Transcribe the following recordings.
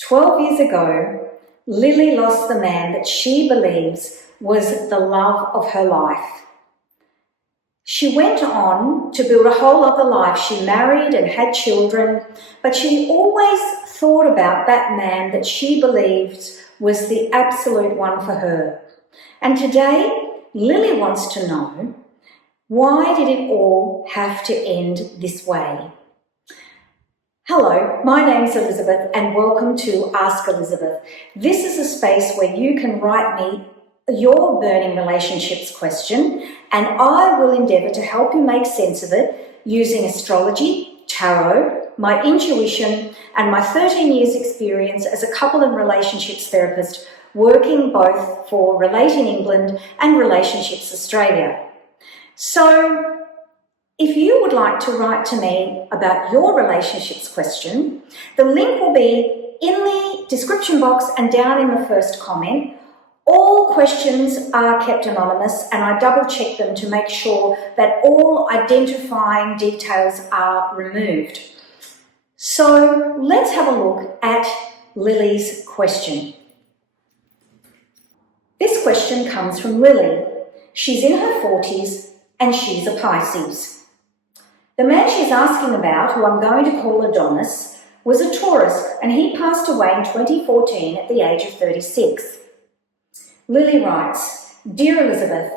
12 years ago, Lily lost the man that she believes was the love of her life. She went on to build a whole other life. She married and had children, but she always thought about that man that she believed was the absolute one for her. And today, Lily wants to know, why did it all have to end this way? Hello, my name's Elizabeth and welcome to Ask Elizabeth. This is a space where you can write me your burning relationships question and I will endeavour to help you make sense of it using astrology, tarot, my intuition and my 13 years experience as a couple and relationships therapist working both for Relate in England and Relationships Australia. So, if you would like to write to me about your relationships question, the link will be in the description box and down in the first comment. All questions are kept anonymous and I double check them to make sure that all identifying details are removed. So let's have a look at Lily's question. This question comes from Lily. She's in her 40s and she's a Pisces. The man she's asking about, who I'm going to call Adonis, was a Taurus and he passed away in 2014 at the age of 36. Lily writes, Dear Elizabeth,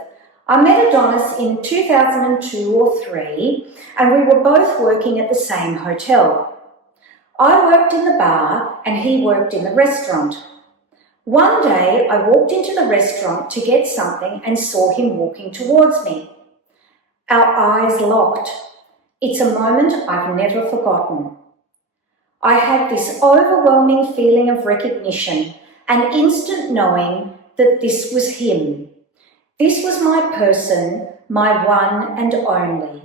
I met Adonis in 2002 or 3 and we were both working at the same hotel. I worked in the bar and he worked in the restaurant. One day I walked into the restaurant to get something and saw him walking towards me. Our eyes locked. It's a moment I've never forgotten. I had this overwhelming feeling of recognition, an instant knowing that this was him. This was my person, my one and only.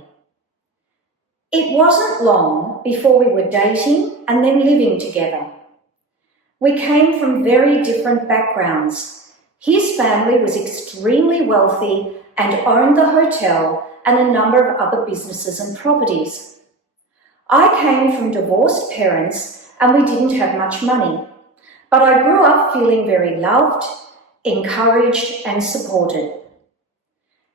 It wasn't long before we were dating and then living together. We came from very different backgrounds. His family was extremely wealthy and owned the hotel and a number of other businesses and properties. I came from divorced parents and we didn't have much money, but I grew up feeling very loved, encouraged and supported.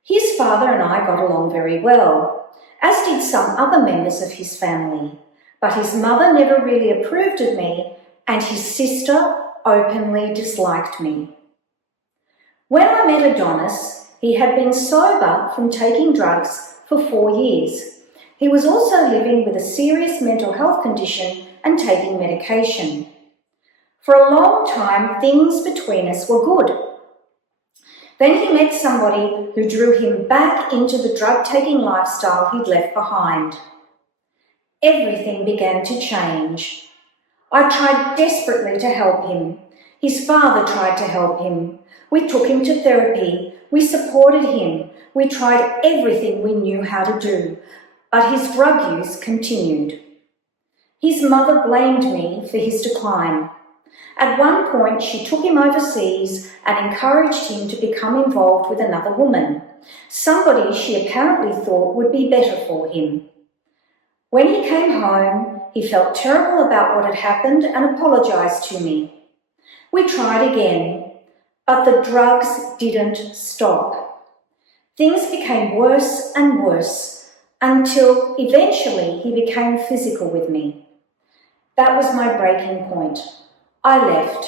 His father and I got along very well, as did some other members of his family, but his mother never really approved of me and his sister openly disliked me. When I met Adonis, he had been sober from taking drugs for 4 years. He was also living with a serious mental health condition and taking medication. For a long time, things between us were good. Then he met somebody who drew him back into the drug-taking lifestyle he'd left behind. Everything began to change. I tried desperately to help him. His father tried to help him. We took him to therapy. We supported him. We tried everything we knew how to do, but his drug use continued. His mother blamed me for his decline. At one point, she took him overseas and encouraged him to become involved with another woman, somebody she apparently thought would be better for him. When he came home, he felt terrible about what had happened and apologised to me. We tried again. But the drugs didn't stop. Things became worse and worse until eventually he became physical with me. That was my breaking point. I left.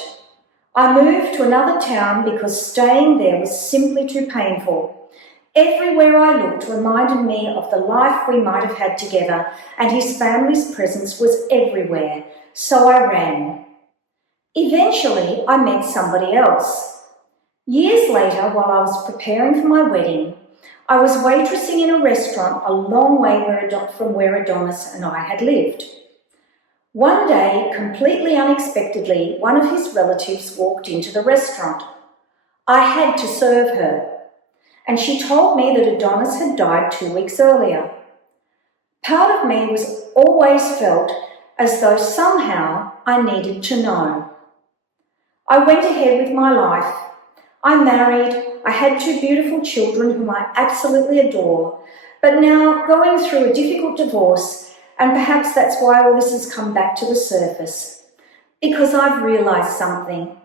I moved to another town because staying there was simply too painful. Everywhere I looked reminded me of the life we might have had together and his family's presence was everywhere, so I ran. Eventually, I met somebody else. Years later, while I was preparing for my wedding, I was waitressing in a restaurant a long way from where Adonis and I had lived. One day, completely unexpectedly, one of his relatives walked into the restaurant. I had to serve her, and she told me that Adonis had died 2 weeks earlier. Part of me was always felt as though somehow I needed to know. I went ahead with my life. I married, I had 2 beautiful children whom I absolutely adore, but now going through a difficult divorce, and perhaps that's why all this has come back to the surface. because I've realised something.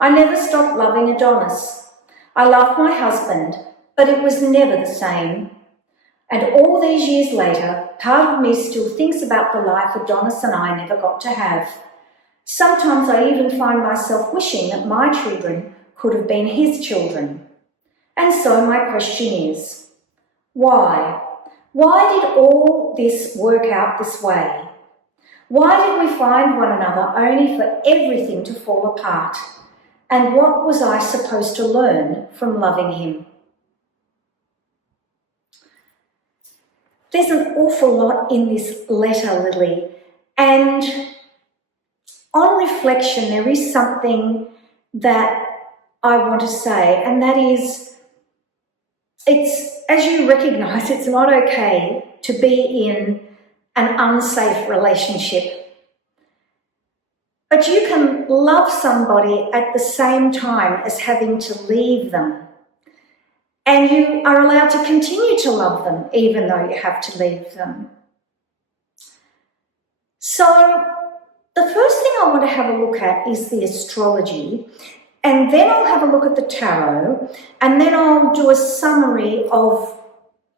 I never stopped loving Adonis. I loved my husband, but it was never the same. And all these years later, part of me still thinks about the life Adonis and I never got to have. Sometimes I even find myself wishing that my children could have been his children. And so my question is, why? Why did all this work out this way? Why did we find one another only for everything to fall apart? And what was I supposed to learn from loving him? There's an awful lot in this letter, Lily, and on reflection, there is something that I want to say, and that is, it's, as you recognise, it's not okay to be in an unsafe relationship. But you can love somebody at the same time as having to leave them. And you are allowed to continue to love them even though you have to leave them. So the first thing I want to have a look at is the astrology, and then I'll have a look at the tarot, and then I'll do a summary of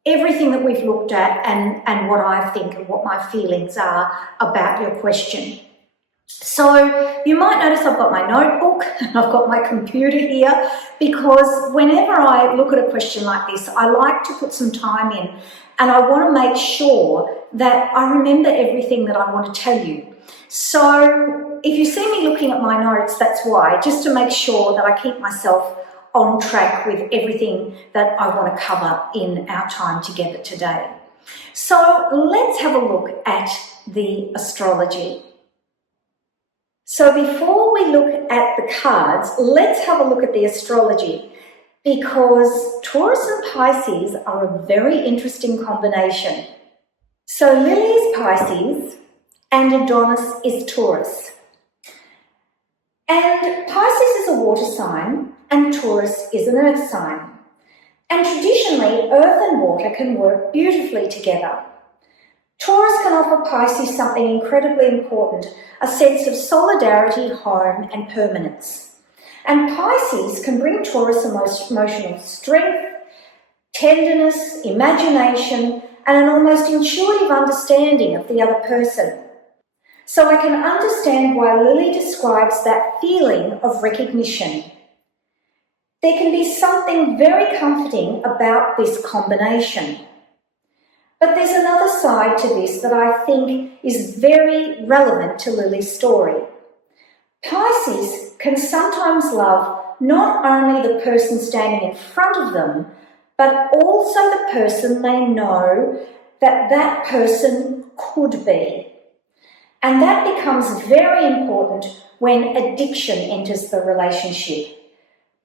everything that we've looked at and what I think and what my feelings are about your question. So you might notice I've got my notebook and I've got my computer here, because whenever I look at a question like this, I like to put some time in, and I want to make sure that I remember everything that I want to tell you. So if you see me looking at my notes, that's why, just to make sure that I keep myself on track with everything that I want to cover in our time together today. So let's have a look at the astrology. So before we look at the cards, let's have a look at the astrology, because Taurus and Pisces are a very interesting combination. So Lily is Pisces and Adonis is Taurus. And Pisces is a water sign and Taurus is an earth sign. And traditionally, earth and water can work beautifully together. Taurus can offer Pisces something incredibly important, a sense of solidarity, home and permanence. And Pisces can bring Taurus emotional strength, tenderness, imagination and an almost intuitive understanding of the other person. So I can understand why Lily describes that feeling of recognition. There can be something very comforting about this combination. But there's another side to this that I think is very relevant to Lily's story. Pisces can sometimes love not only the person standing in front of them, but also the person they know that that person could be. And that becomes very important when addiction enters the relationship.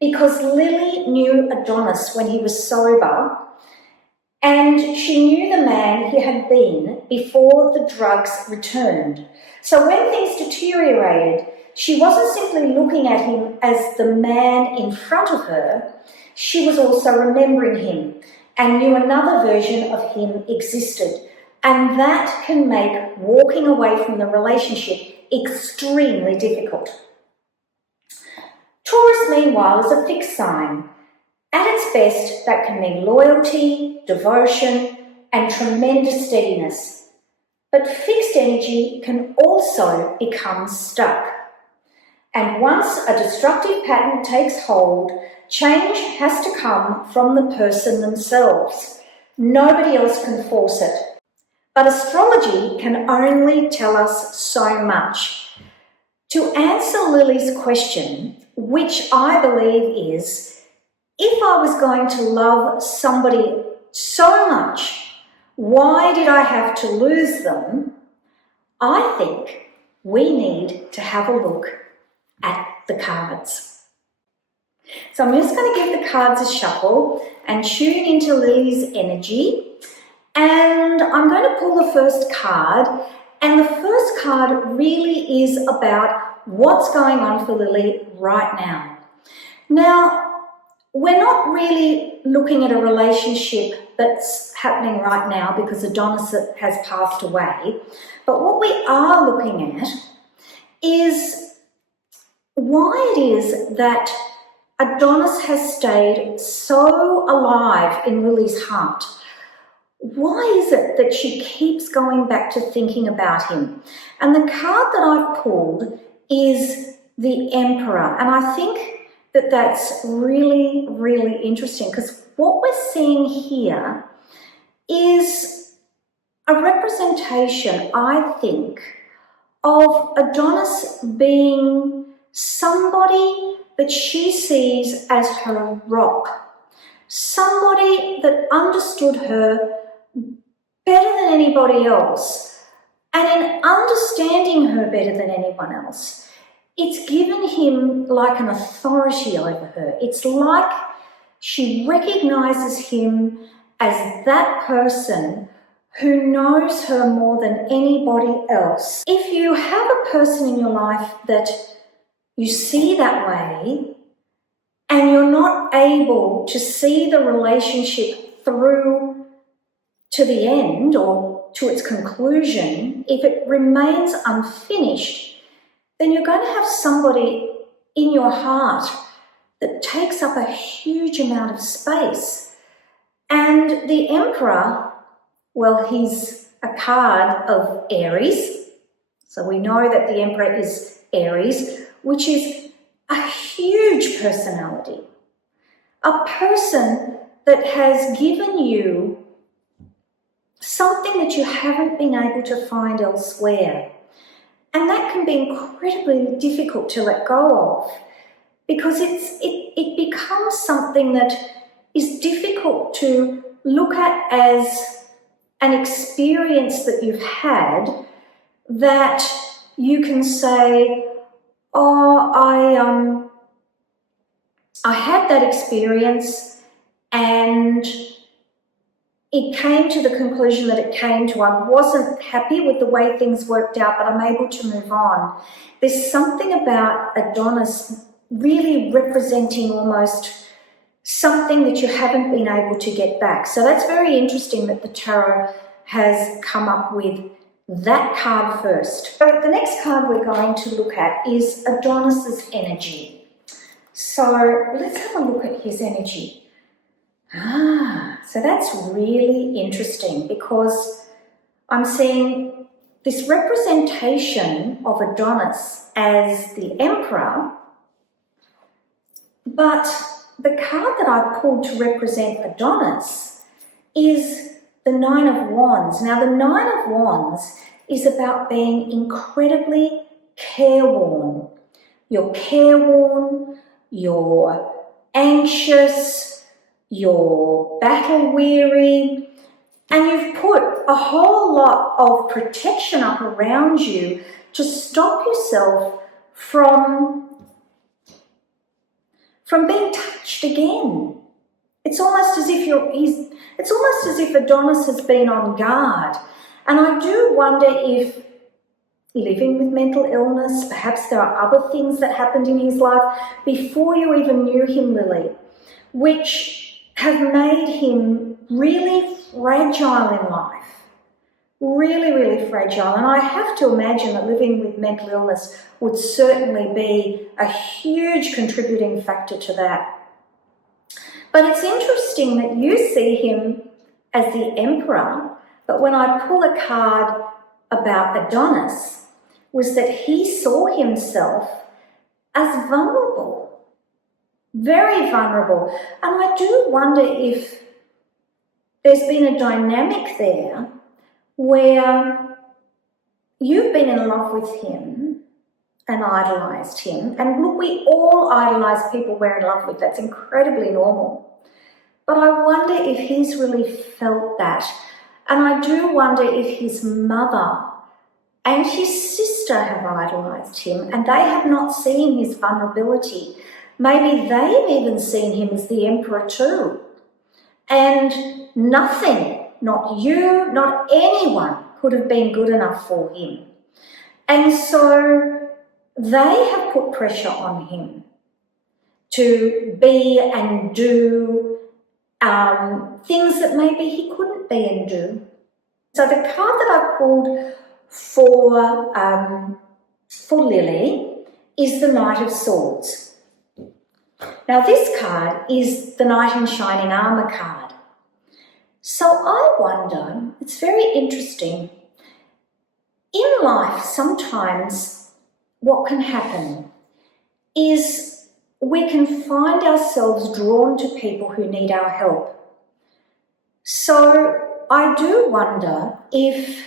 Because Lily knew Adonis when he was sober, and she knew the man he had been before the drugs returned. So when things deteriorated, she wasn't simply looking at him as the man in front of her, she was also remembering him and knew another version of him existed. And that can make walking away from the relationship extremely difficult. Taurus, meanwhile, is a fixed sign. At its best, that can mean loyalty, devotion, and tremendous steadiness. But fixed energy can also become stuck. And once a destructive pattern takes hold, change has to come from the person themselves. Nobody else can force it. But astrology can only tell us so much. To answer Lily's question, which I believe is, if I was going to love somebody so much, why did I have to lose them? I think we need to have a look at the cards. So I'm just going to give the cards a shuffle and tune into Lily's energy. And I'm going to pull the first card. And the first card really is about what's going on for Lily right now. Now, we're not really looking at a relationship that's happening right now because Adonis has passed away. But what we are looking at is why it is that Adonis has stayed so alive in Lily's heart. Why is it that she keeps going back to thinking about him? And the card that I've pulled is the Emperor. And I think that that's really, really interesting, because what we're seeing here is a representation, I think, of Adonis being somebody that she sees as her rock, somebody that understood her better than anybody else. And in understanding her better than anyone else, it's given him like an authority over her. It's like she recognizes him as that person who knows her more than anybody else. If you have a person in your life that you see that way, and you're not able to see the relationship through to the end or to its conclusion, if it remains unfinished, then you're going to have somebody in your heart that takes up a huge amount of space. And the Emperor, well, he's a card of Aries. So we know that the Emperor is Aries, which is a huge personality. A person that has given you something that you haven't been able to find elsewhere. And that can be incredibly difficult to let go of, because it becomes something that is difficult to look at as an experience that you've had, that you can say, oh, I had that experience and it came to the conclusion that it came to. I wasn't happy with the way things worked out, but I'm able to move on. There's something about Adonis really representing almost something that you haven't been able to get back. So that's very interesting that the tarot has come up with that card first. So the next card we're going to look at is Adonis's energy. So let's have a look at his energy. So that's really interesting, because I'm seeing this representation of Adonis as the Emperor, but the card that I've pulled to represent Adonis is the Nine of Wands. Now, the Nine of Wands is about being incredibly careworn. You're careworn, you're anxious, you're battle-weary, and you've put a whole lot of protection up around you to stop yourself from being touched again. It's almost as if Adonis has been on guard. And I do wonder if living with mental illness, perhaps there are other things that happened in his life before you even knew him, Lily, which have made him really fragile in life. Really, really fragile. And I have to imagine that living with mental illness would certainly be a huge contributing factor to that. But it's interesting that you see him as the Emperor, but when I pull a card about Adonis, was that he saw himself as vulnerable, very vulnerable. And I do wonder if there's been a dynamic there where you've been in love with him and idolised him. And look, we all idolise people we're in love with. That's incredibly normal. But I wonder if he's really felt that. And I do wonder if his mother and his sister have idolised him and they have not seen his vulnerability. Maybe they've even seen him as the Emperor too. And nothing, not you, not anyone, could have been good enough for him. And so they have put pressure on him to be and do things that maybe he couldn't be and do. So the card that I pulled for for Lily is the Knight of Swords. Now this card is the Knight in Shining Armour card. So I wonder, it's very interesting, in life sometimes what can happen is we can find ourselves drawn to people who need our help. So I do wonder if,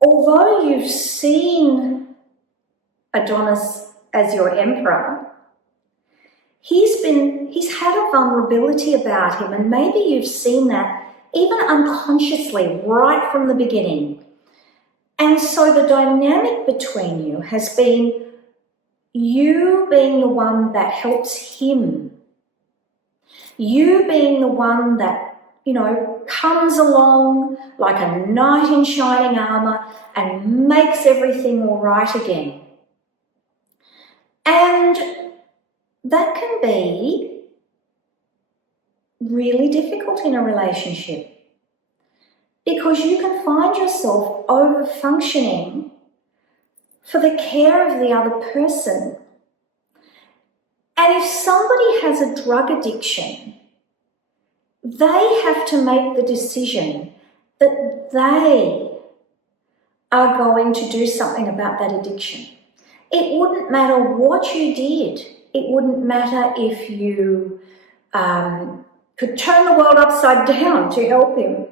although you've seen Adonis as your emperor, he's had a vulnerability about him, and maybe you've seen that even unconsciously right from the beginning. And so the dynamic between you has been you being the one that helps him, you being the one that, comes along like a knight in shining armour and makes everything all right again. And that can be really difficult in a relationship because you can find yourself over-functioning for the care of the other person. And if somebody has a drug addiction, they have to make the decision that they are going to do something about that addiction. It wouldn't matter what you did. It wouldn't matter if you could turn the world upside down to help him.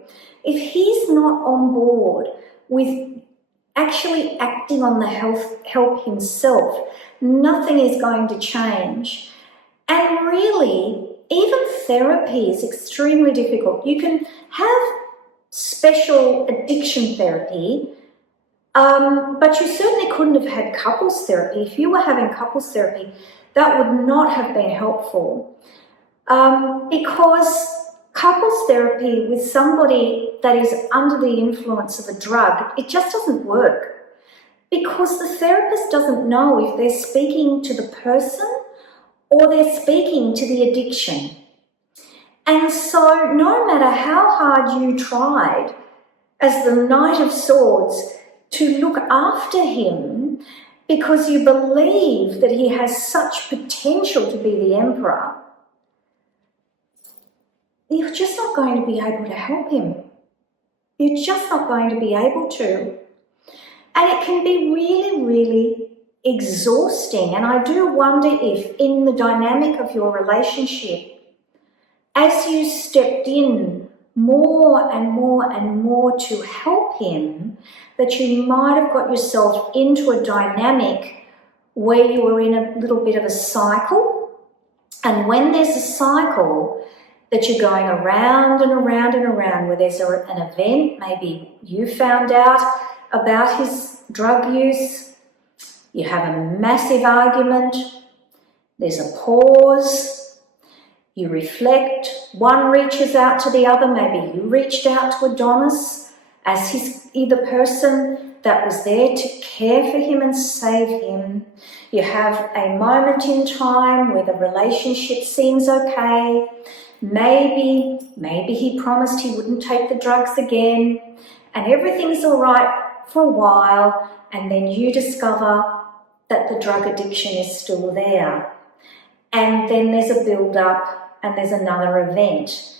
If he's not on board with actually acting on the help himself, nothing is going to change. And really, even therapy is extremely difficult. You can have special addiction therapy, but you certainly couldn't have had couples therapy. If you were having couples therapy, that would not have been helpful, because couples therapy with somebody that is under the influence of a drug, it just doesn't work, because the therapist doesn't know if they're speaking to the person or they're speaking to the addiction. And so no matter how hard you tried as the Knight of Swords to look after him, because you believe that he has such potential to be the emperor, you're just not going to be able to help him. You're just not going to be able to. And it can be really, really exhausting. And I do wonder if in the dynamic of your relationship, as you stepped in more and more and more to help him, that you might have got yourself into a dynamic where you were in a little bit of a cycle. And when there's a cycle that you're going around and around and around, where there's an event, maybe you found out about his drug use, you have a massive argument, there's a pause, you reflect, one reaches out to the other, maybe you reached out to Adonis as the person that was there to care for him and save him. You have a moment in time where the relationship seems okay. Maybe he promised he wouldn't take the drugs again, and everything's all right for a while, and then you discover that the drug addiction is still there. And then there's a build-up and there's another event.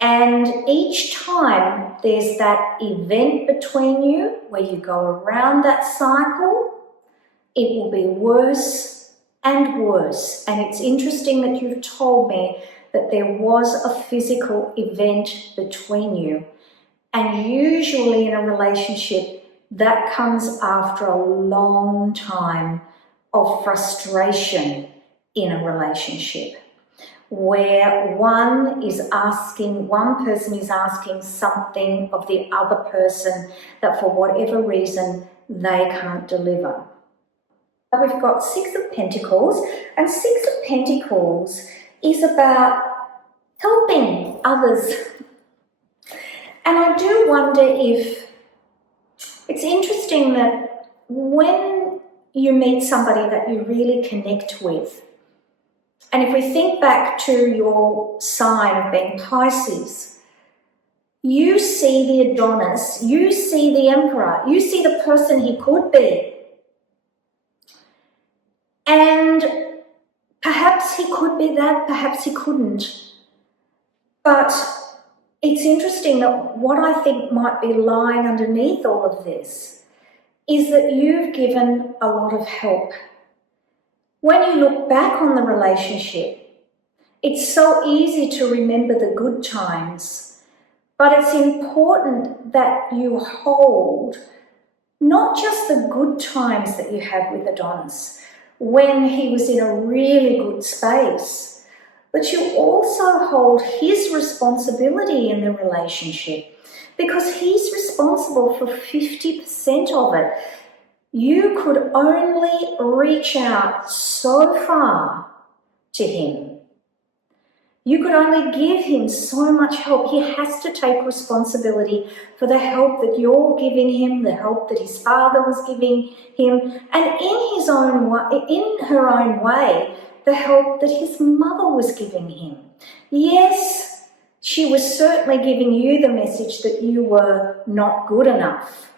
And each time there's that event between you where you go around that cycle, it will be worse and worse. And it's interesting that you've told me that there was a physical event between you. And usually in a relationship, that comes after a long time of frustration in a relationship, where one person is asking something of the other person that for whatever reason they can't deliver. We've got Six of Pentacles, and Six of Pentacles is about helping others. And I do wonder if it's interesting that when you meet somebody that you really connect with, and if we think back to your sign of being Pisces, you see the Adonis, you see the Emperor, you see the person he could be, perhaps he could be that, perhaps he couldn't. But it's interesting that what I think might be lying underneath all of this is that you've given a lot of help. When you look back on the relationship, it's so easy to remember the good times, but it's important that you hold not just the good times that you had with Adonis when he was in a really good space, but you also hold his responsibility in the relationship because he's responsible for 50% of it. You could only reach out so far to him. You could only give him so much help. He has to take responsibility for the help that you're giving him, the help that his father was giving him, and in her own way, the help that his mother was giving him. Yes, she was certainly giving you the message that you were not good enough.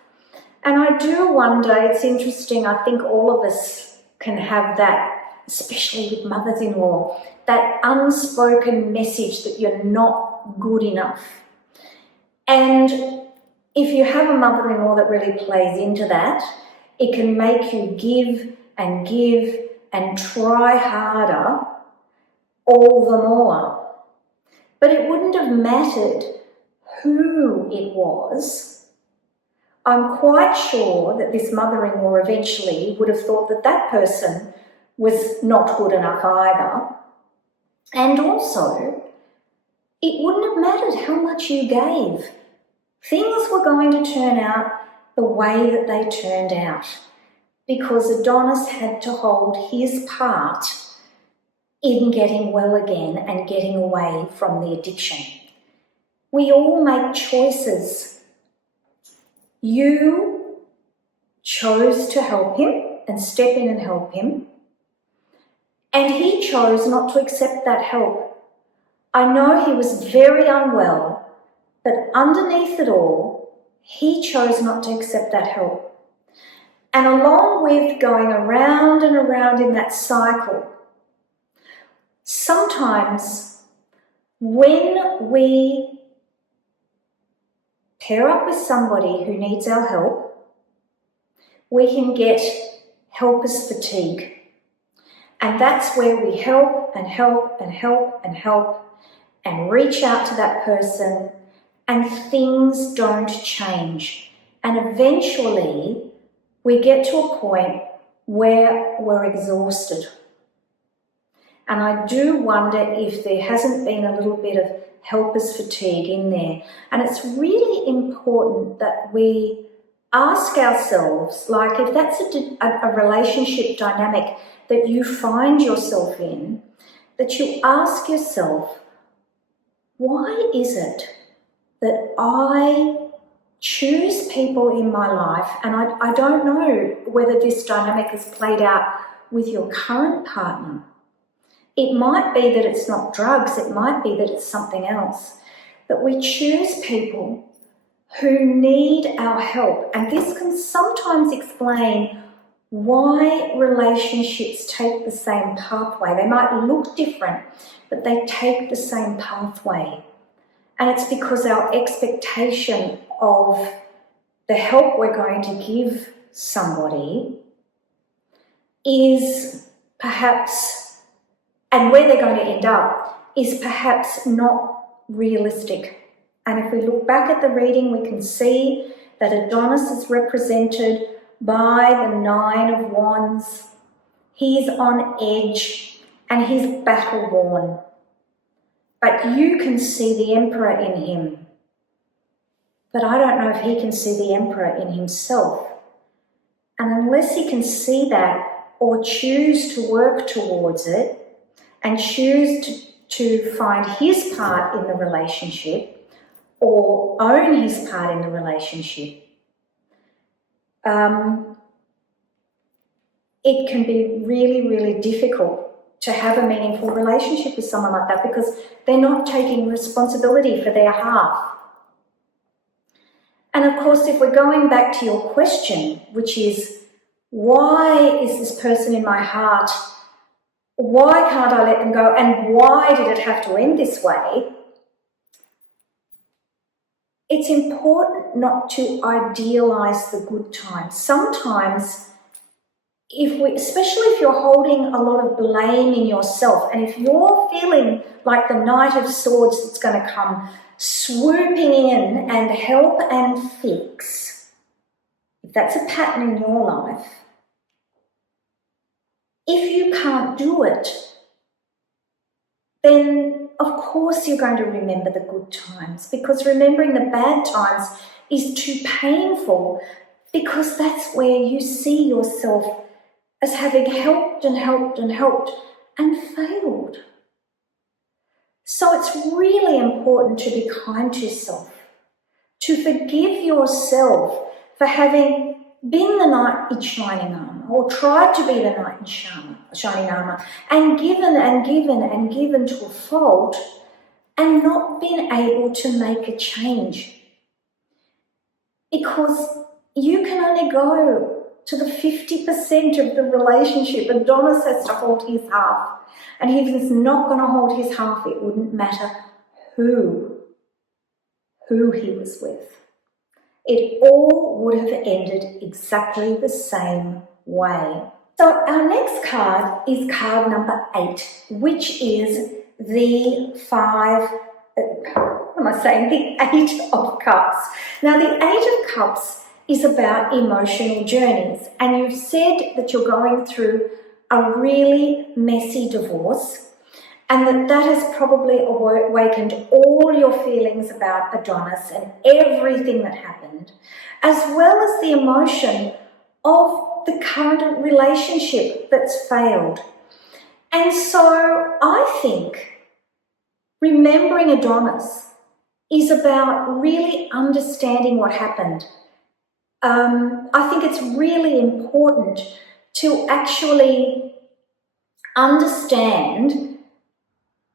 And I do wonder, it's interesting, I think all of us can have that, especially with mothers-in-law, that unspoken message that you're not good enough. And if you have a mother-in-law that really plays into that, it can make you give and try harder all the more. But it wouldn't have mattered who it was. I'm quite sure that this mother-in-law eventually would have thought that that person was not good enough either. And also, it wouldn't have mattered how much you gave. Things were going to turn out the way that they turned out because Adonis had to hold his part in getting well again and getting away from the addiction. We all make choices. You chose to help him and step in and help him. And he chose not to accept that help. I know he was very unwell, but underneath it all, he chose not to accept that help. And along with going around and around in that cycle, sometimes when we pair up with somebody who needs our help, we can get helper's fatigue. And that's where we help and help and help and help and reach out to that person and things don't change. And eventually we get to a point where we're exhausted. And I do wonder if there hasn't been a little bit of helper's fatigue in there. And it's really important that we ask ourselves, like if that's a relationship dynamic that you find yourself in, that you ask yourself, why is it that I choose people in my life, and I don't know whether this dynamic is played out with your current partner. It might be that it's not drugs, it might be that it's something else. That we choose people who need our help, and this can sometimes explain why relationships take the same pathway. They might look different, but they take the same pathway. And it's because our expectation of the help we're going to give somebody is perhaps, and where they're going to end up, is perhaps not realistic. And if we look back at the reading, we can see that Adonis is represented by the 9 of Wands. He's on edge and he's battle-worn. But you can see the Emperor in him. But I don't know if he can see the Emperor in himself. And unless he can see that or choose to work towards it and choose to find his part in the relationship or own his part in the relationship, it can be really, really difficult to have a meaningful relationship with someone like that because they're not taking responsibility for their half. And of course, if we're going back to your question, which is, why is this person in my heart why can't I let them go, and why did it have to end this way? It's important not to idealize the good times. Sometimes, especially if you're holding a lot of blame in yourself, and if you're feeling like the Knight of Swords that's going to come swooping in and help and fix, if that's a pattern in your life, if you can't do it, then of course you're going to remember the good times, because remembering the bad times is too painful, because that's where you see yourself as having helped and helped and helped and failed. So it's really important to be kind to yourself, to forgive yourself for having been the knight in shining armour, or tried to be the knight in shining armour, and given and given and given to a fault, and not been able to make a change. Because you can only go to the 50% of the relationship. Adonis has to hold his half. And if he's not going to hold his half, it wouldn't matter who he was with. It all would have ended exactly the same way. So our next card is card number 8, which is the 8 of Cups. Now, the 8 of Cups is about emotional journeys, and you've said that you're going through a really messy divorce, and that has probably awakened all your feelings about Adonis and everything that happened, as well as the emotion of the current relationship that's failed. And so I think remembering Adonis is about really understanding what happened. I think it's really important to actually understand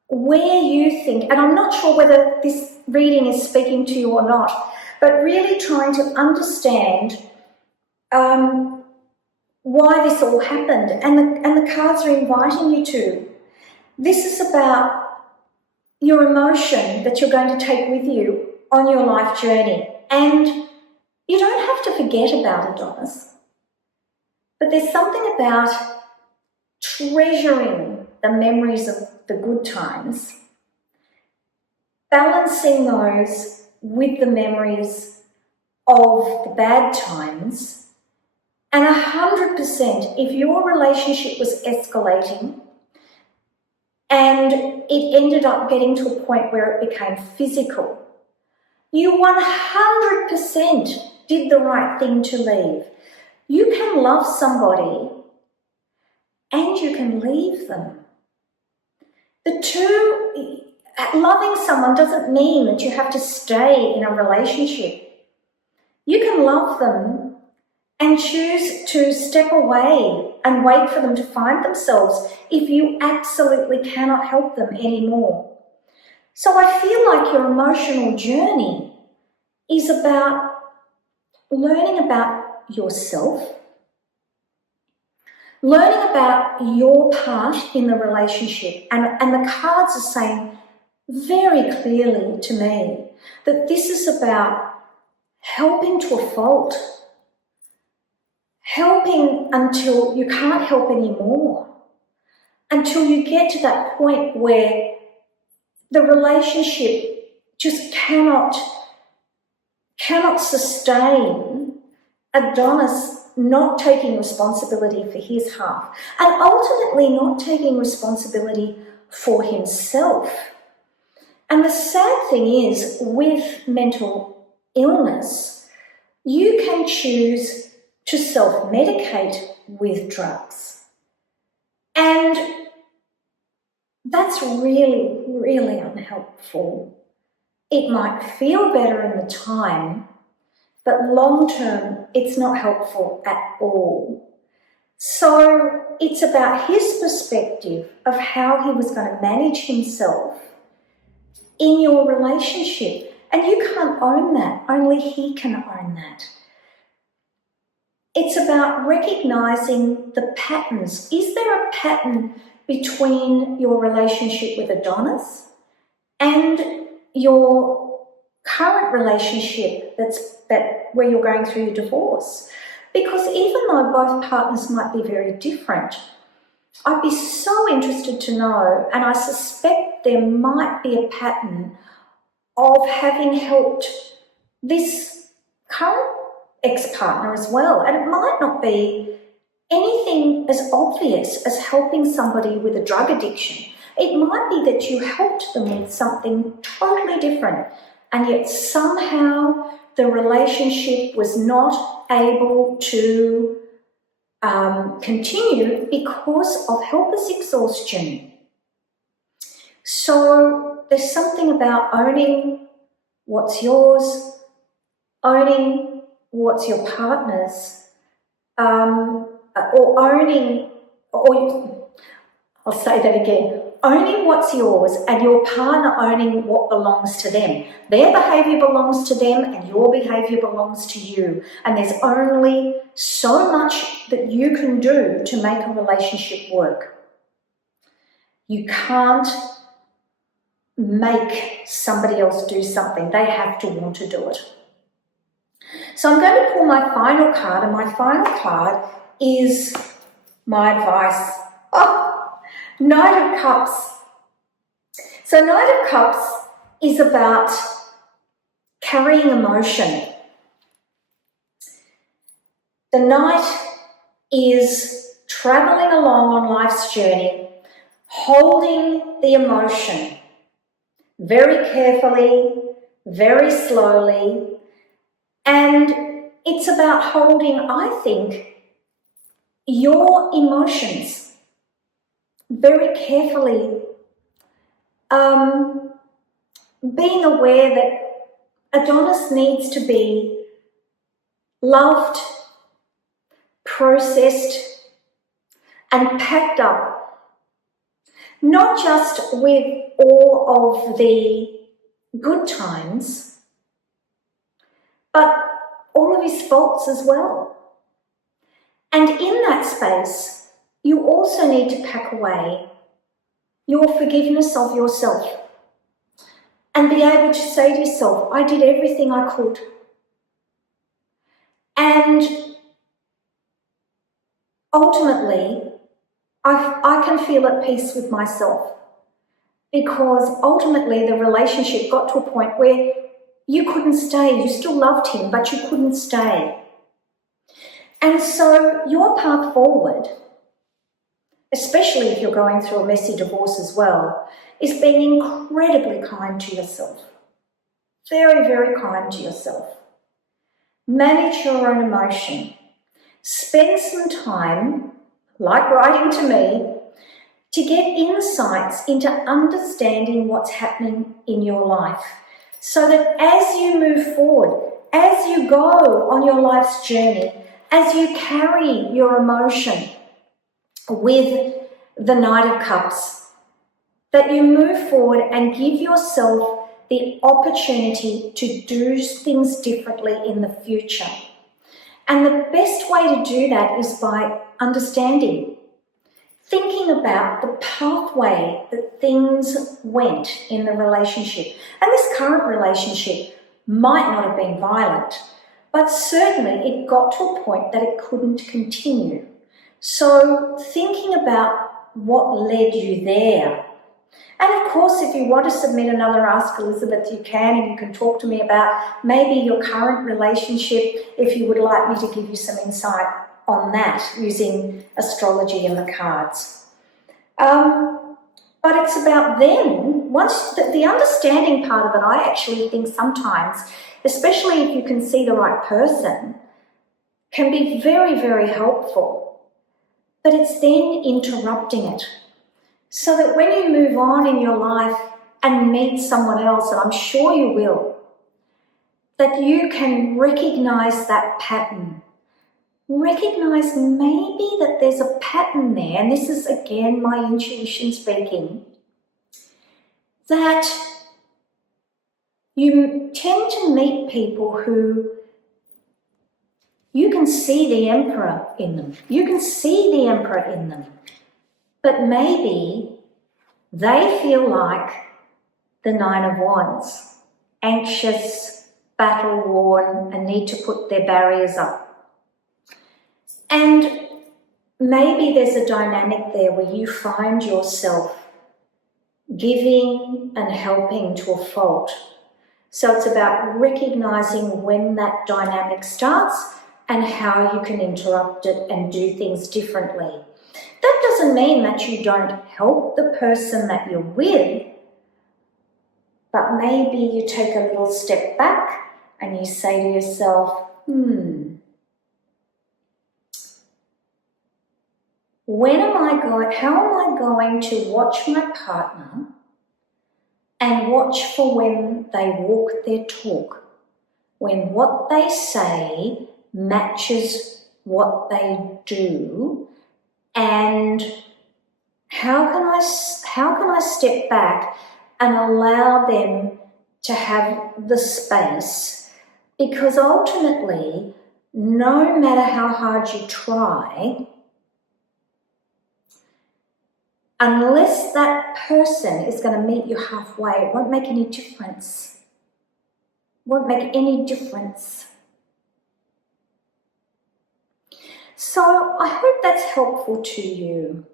where you think, and I'm not sure whether this reading is speaking to you or not, but really trying to understand why this all happened, and the cards are inviting you to. This is about your emotion that you're going to take with you on your life journey, and you don't have to forget about Adonis, but there's something about treasuring the memories of the good times, balancing those with the memories of the bad times, and 100%, if your relationship was escalating and it ended up getting to a point where it became physical, you 100% did the right thing to leave. You can love somebody and you can leave them. Loving someone doesn't mean that you have to stay in a relationship. You can love them and choose to step away and wait for them to find themselves if you absolutely cannot help them anymore. So I feel like your emotional journey is about learning about yourself, learning about your part in the relationship, and the cards are saying very clearly to me that this is about helping to a fault, helping until you can't help anymore, until you get to that point where the relationship just cannot sustain Adonis not taking responsibility for his half, and ultimately not taking responsibility for himself. And the sad thing is, with mental illness, you can choose to self-medicate with drugs. And that's really, really unhelpful. It might feel better in the time, but long-term, it's not helpful at all. So it's about his perspective of how he was going to manage himself in your relationship. And you can't own that. Only he can own that. It's about recognizing the patterns. Is there a pattern between your relationship with Adonis and your current relationship where you're going through your divorce. Because even though both partners might be very different, I'd be so interested to know, and I suspect there might be a pattern of having helped this current ex-partner as well. And it might not be anything as obvious as helping somebody with a drug addiction. It might be that you helped them with something totally different, and yet somehow the relationship was not able to continue because of helpless exhaustion. So there's something about owning what's yours, owning what's your partner's, I'll say that again, owning what's yours and your partner owning what belongs to them. Their behaviour belongs to them and your behaviour belongs to you. And there's only so much that you can do to make a relationship work. You can't make somebody else do something. They have to want to do it. So I'm going to pull my final card, and my final card is my advice. Knight of Cups. So Knight of Cups is about carrying emotion. The Knight is travelling along on life's journey, holding the emotion very carefully, very slowly, and it's about holding, I think, your emotions very carefully, being aware that Adonis needs to be loved, processed, and packed up, not just with all of the good times, but all of his faults as well. And in that space, you also need to pack away your forgiveness of yourself and be able to say to yourself, I did everything I could. And ultimately, I can feel at peace with myself, because ultimately the relationship got to a point where you couldn't stay. You still loved him, but you couldn't stay. And so your path forward, especially if you're going through a messy divorce as well, is being incredibly kind to yourself. Very, very kind to yourself. Manage your own emotion. Spend some time, like writing to me, to get insights into understanding what's happening in your life, so that as you move forward, as you go on your life's journey, as you carry your emotion with the Knight of Cups, that you move forward and give yourself the opportunity to do things differently in the future. And the best way to do that is by understanding, thinking about the pathway that things went in the relationship. And this current relationship might not have been violent, but certainly it got to a point that it couldn't continue. So thinking about what led you there. And of course, if you want to submit another Ask Elizabeth, you can, and you can talk to me about maybe your current relationship, if you would like me to give you some insight on that using astrology and the cards. But it's about then, once the understanding part of it, I actually think sometimes, especially if you can see the right person, can be very, very helpful. But it's then interrupting it, so that when you move on in your life and meet someone else, and I'm sure you will, that you can recognize that pattern. Recognize maybe that there's a pattern there, and this is again my intuition speaking, that you tend to meet people who you can see the emperor in them. You can see the emperor in them. But maybe they feel like the Nine of Wands, anxious, battle-worn, and need to put their barriers up. And maybe there's a dynamic there where you find yourself giving and helping to a fault. So it's about recognising when that dynamic starts and how you can interrupt it and do things differently. That doesn't mean that you don't help the person that you're with, but maybe you take a little step back and you say to yourself, how am I going to watch my partner and watch for when they walk their talk, when what they say matches what they do, and how can I step back and allow them to have the space? Because ultimately, no matter how hard you try, unless that person is going to meet you halfway, it won't make any difference. It won't make any difference. So I hope that's helpful to you.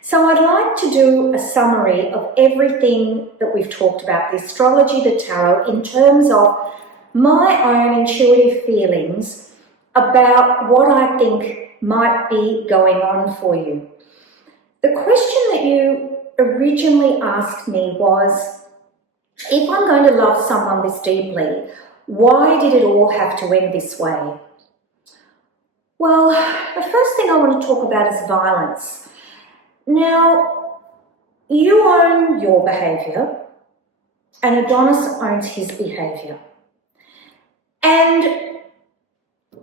So I'd like to do a summary of everything that we've talked about, the astrology, the tarot, in terms of my own intuitive feelings about what I think might be going on for you. The question that you originally asked me was, if I'm going to love someone this deeply, why did it all have to end this way? Well, the first thing I want to talk about is violence. Now, you own your behaviour and Adonis owns his behaviour. And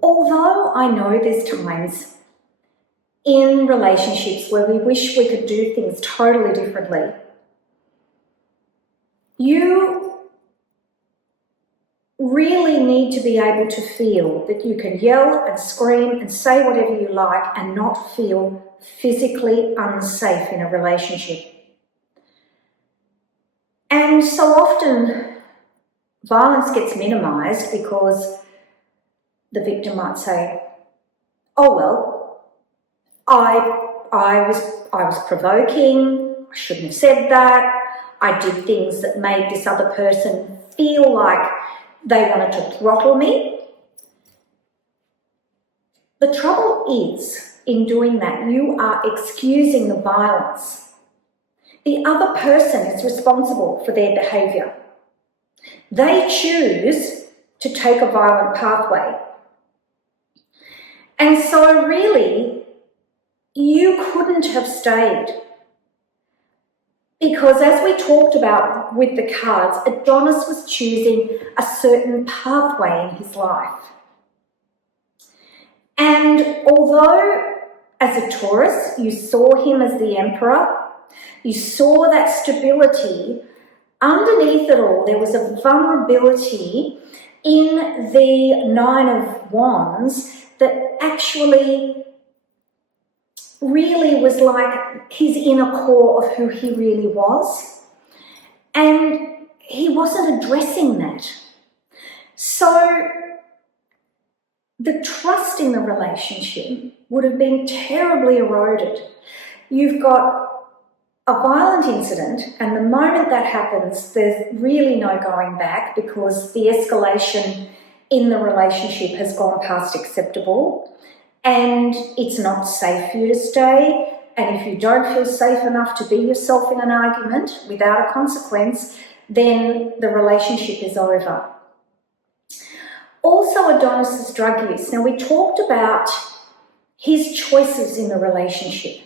although I know there's times in relationships where we wish we could do things totally differently, you really need to be able to feel that you can yell and scream and say whatever you like and not feel physically unsafe in a relationship. And so often violence gets minimised because the victim might say, oh well, I was provoking, I shouldn't have said that, I did things that made this other person feel like they wanted to throttle me. The trouble is, in doing that, you are excusing the violence. The other person is responsible for their behaviour. They choose to take a violent pathway. And so really, you couldn't have stayed. Because as we talked about with the cards, Adonis was choosing a certain pathway in his life. And although as a Taurus, you saw him as the emperor, you saw that stability, underneath it all, there was a vulnerability in the Nine of Wands that actually really was like his inner core of who he really was. And he wasn't addressing that. So the trust in the relationship would have been terribly eroded. You've got a violent incident, and the moment that happens, there's really no going back because the escalation in the relationship has gone past acceptable and it's not safe for you to stay. And if you don't feel safe enough to be yourself in an argument without a consequence, then the relationship is over. Also, Adonis's drug use. Now, we talked about his choices in the relationship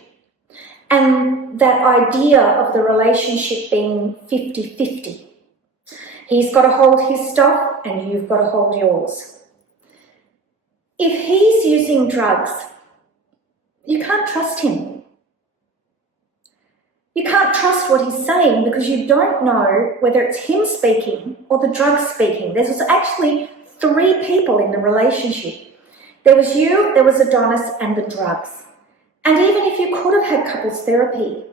and that idea of the relationship being 50-50. He's got to hold his stuff and you've got to hold yours. If he's using drugs, you can't trust him. You can't trust what he's saying because you don't know whether it's him speaking or the drugs speaking. There's actually 3 people in the relationship. There was you, there was Adonis, and the drugs. And even if you could have had couples therapy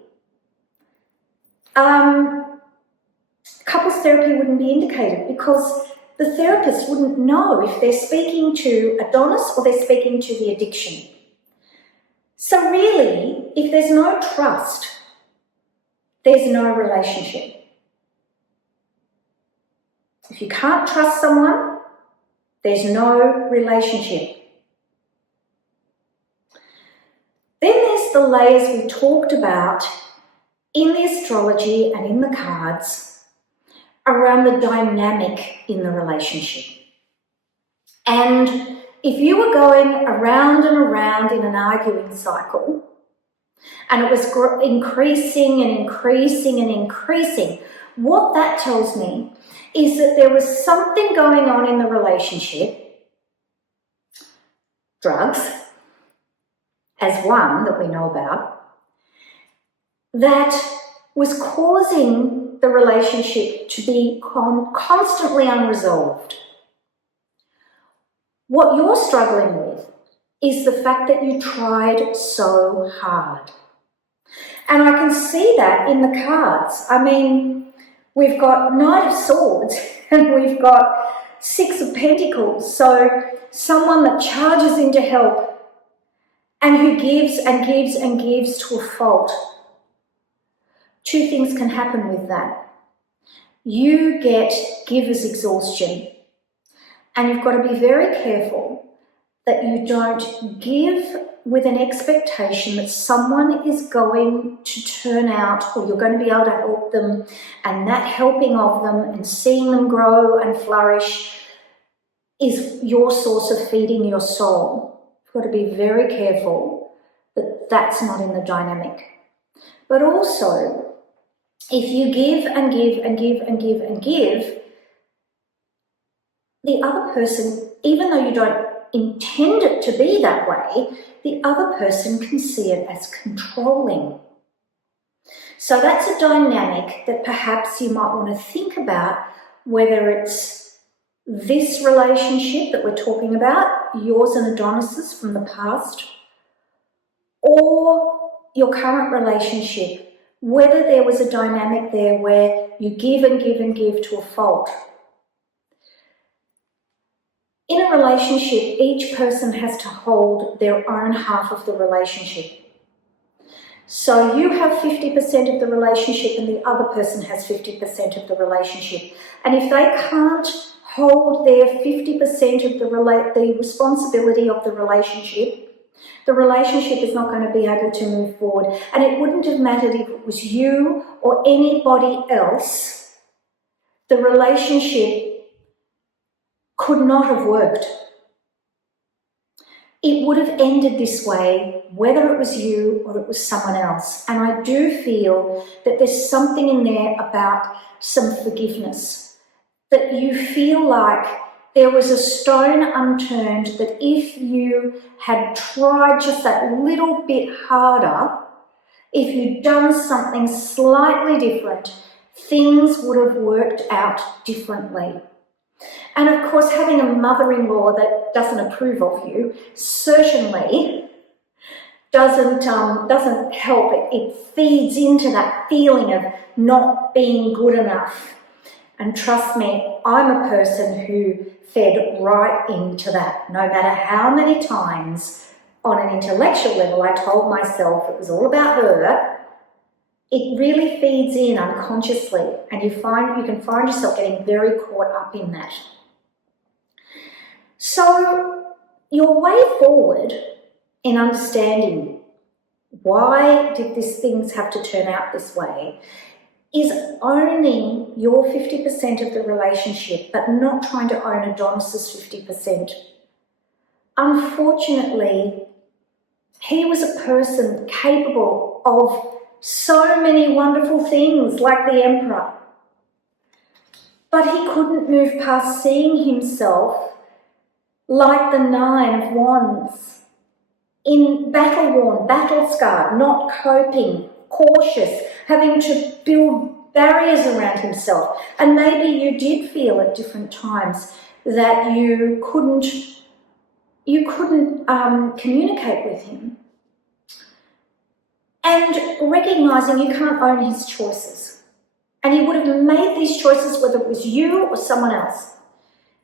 wouldn't be indicated because the therapist wouldn't know if they're speaking to Adonis or they're speaking to the addiction. So really, if there's no trust, there's no relationship. If you can't trust someone, there's no relationship. Then there's the layers we talked about in the astrology and in the cards around the dynamic in the relationship. And if you were going around and around in an arguing cycle, and it was increasing and increasing and increasing, what that tells me is that there was something going on in the relationship, drugs, as one that we know about, that was causing the relationship to be constantly unresolved. What you're struggling with is the fact that you tried so hard. And I can see that in the cards. I mean, we've got Knight of Swords and we've got Six of Pentacles. So someone that charges in to help and who gives and gives and gives to a fault. Two things can happen with that. You get giver's exhaustion. And you've got to be very careful that you don't give with an expectation that someone is going to turn out or you're going to be able to help them, and that helping of them and seeing them grow and flourish is your source of feeding your soul. You've got to be very careful that that's not in the dynamic. But also, if you give and give and give and give and give, the other person, even though you don't intend it to be that way, the other person can see it as controlling. So that's a dynamic that perhaps you might want to think about, whether it's this relationship that we're talking about, yours and Adonis's from the past, or your current relationship, whether there was a dynamic there where you give and give and give to a fault. In a relationship, each person has to hold their own half of the relationship. So you have 50% of the relationship and the other person has 50% of the relationship. And if they can't hold their 50% of the responsibility of the relationship is not going to be able to move forward. And it wouldn't have mattered if it was you or anybody else. The relationship could not have worked. It would have ended this way, whether it was you or it was someone else. And I do feel that there's something in there about some forgiveness, that you feel like there was a stone unturned, that if you had tried just that little bit harder, if you'd done something slightly different, things would have worked out differently. And of course, having a mother-in-law that doesn't approve of you certainly doesn't help. It feeds into that feeling of not being good enough. And trust me, I'm a person who fed right into that. No matter how many times on an intellectual level I told myself it was all about her, it really feeds in unconsciously, and you can find yourself getting very caught up in that. So your way forward in understanding why did these things have to turn out this way is owning your 50% of the relationship, but not trying to own Adonis's 50%. Unfortunately, he was a person capable of so many wonderful things, like the Emperor. But he couldn't move past seeing himself like the Nine of Wands, in battle-worn, battle-scarred, not coping, cautious, having to build barriers around himself. And maybe you did feel at different times that you couldn't communicate with him. and recognising you can't own his choices. And he would have made these choices whether it was you or someone else.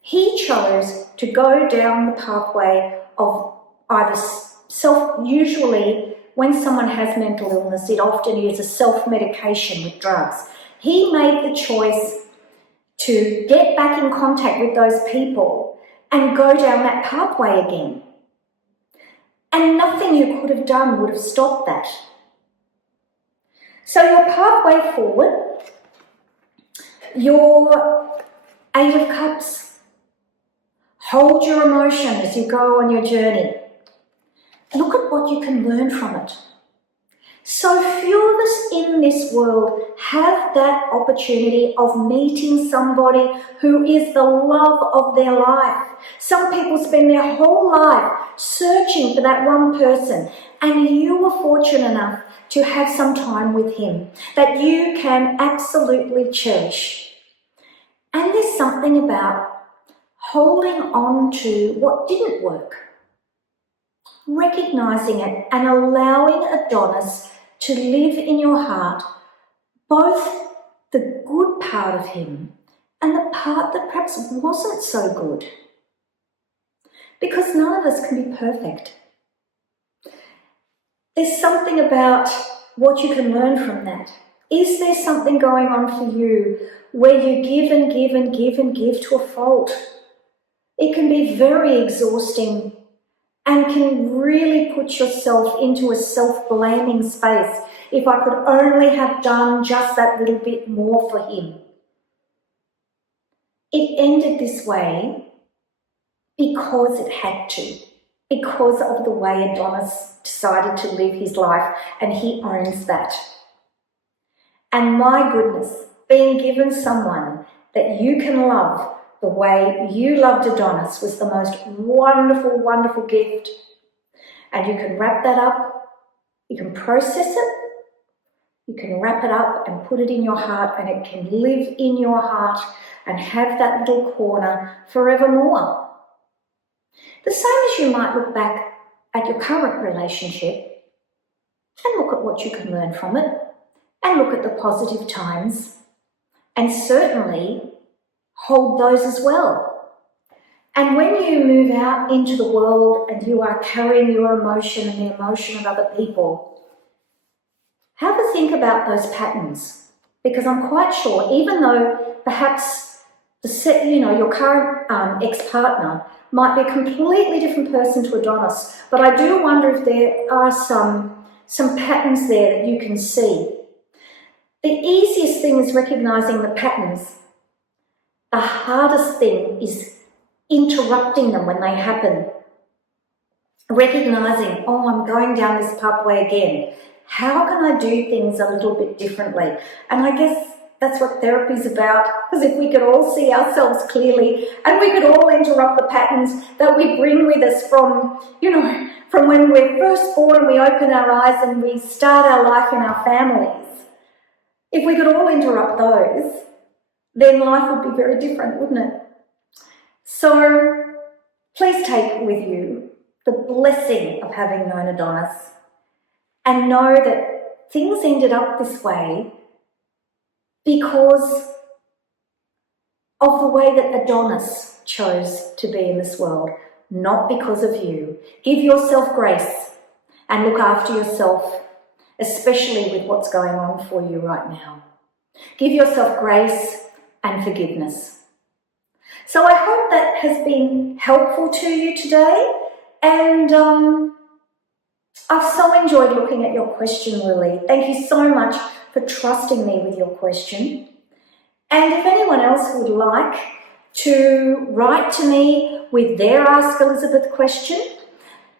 He chose to go down the pathway of either usually when someone has mental illness, it often is a self-medication with drugs. He made the choice to get back in contact with those people and go down that pathway again. And nothing you could have done would have stopped that. So your pathway forward, your 8 of Cups, hold your emotion as you go on your journey. Look at what you can learn from it. So few of us in this world have that opportunity of meeting somebody who is the love of their life. Some people spend their whole life searching for that one person, and you were fortunate enough to have some time with him that you can absolutely cherish. And there's something about holding on to what didn't work, recognizing it and allowing Adonis to live in your heart, both the good part of him and the part that perhaps wasn't so good. Because none of us can be perfect. There's something about what you can learn from that. Is there something going on for you where you give and give and give and give to a fault? It can be very exhausting and can really put yourself into a self-blaming space. If I could only have done just that little bit more for him. It ended this way because it had to, because of the way Adonis decided to live his life, and he owns that. And my goodness, being given someone that you can love the way you loved Adonis was the most wonderful, wonderful gift. And you can wrap that up, you can process it, you can wrap it up and put it in your heart, and it can live in your heart and have that little corner forevermore. The same as you might look back at your current relationship and look at what you can learn from it and look at the positive times and certainly hold those as well. And when you move out into the world and you are carrying your emotion and the emotion of other people, have a think about those patterns, because I'm quite sure, even though perhaps your current ex-partner might be a completely different person to Adonis, but I do wonder if there are some patterns there that you can see. The easiest thing is recognizing the patterns. The hardest thing is interrupting them when they happen. Recognizing, oh, I'm going down this pathway again. How can I do things a little bit differently? And I guess that's what therapy is about, because if we could all see ourselves clearly and we could all interrupt the patterns that we bring with us from when we're first born, we open our eyes and we start our life in our families. If we could all interrupt those, then life would be very different, wouldn't it? So please take with you the blessing of having known Adonis and know that things ended up this way because of the way that Adonis chose to be in this world, not because of you. Give yourself grace and look after yourself, especially with what's going on for you right now. Give yourself grace and forgiveness. So I hope that has been helpful to you today, and I've so enjoyed looking at your question, Lily. Thank you so much for trusting me with your question. And if anyone else would like to write to me with their Ask Elizabeth question,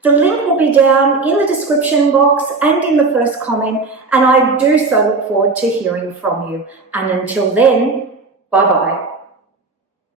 the link will be down in the description box and in the first comment, and I do so look forward to hearing from you. And until then, bye-bye.